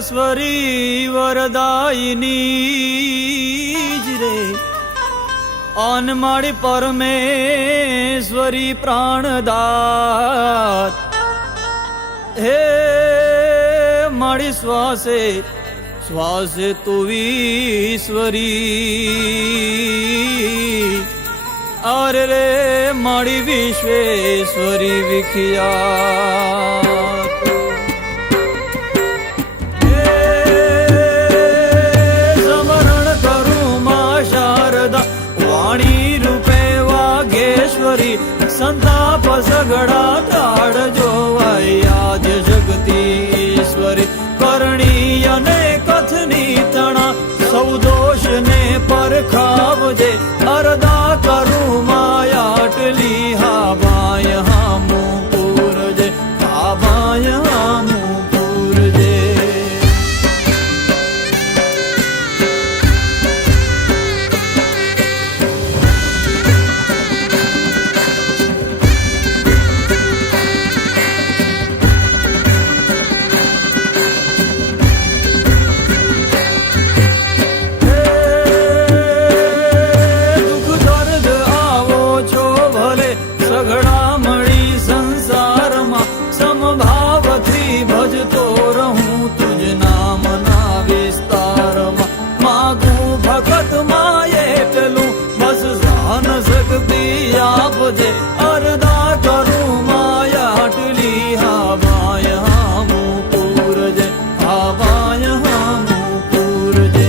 સર્વેશ્વરી વરદાયિની જ રે આન મારી પરમેશ્વરી પ્રાણદાત હે મારી શ્વાસે શ્વાસે તું ઈશ્વરી અરે રે મારી વિશ્વેશ્વરી વિખ્યા સંતાપ સગડા તાળ જોવાય આદ્ય જગતી ઈશ્વરી કરણી અને કથની તણા સૌ દોષ ને પરખાવજે અરદા કરું માયાટલી હા બાય હામું પૂરજે હા બાય હામું પૂરજે ભજતો રહું તુજ નામના વિસ્તારમાં માગું ભગત માં એટલું બસ જાન શક્તિ આપજે અરદા કરું માયાટલી હા બાય હામું પૂરજે હા બાય હામું પૂરજે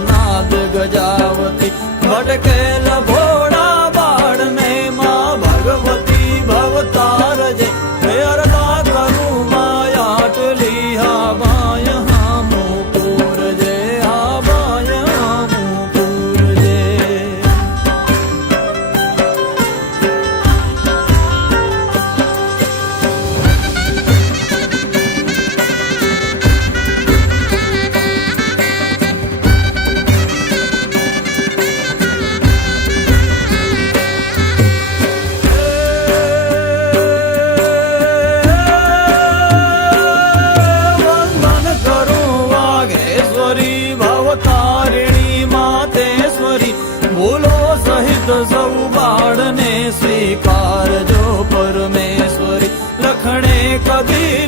નાદ ગજાવતી ભટકેલ ભોળા બાળને માં ભગવતી ભવતાર જય અરદા કરું માયાટલી હા બાય હામું પૂરજે હા બાય હામું પૂરજે બોલો સહિત સૌ બાળને સ્વીકારજો પરમેશ્વરી લખણે કદી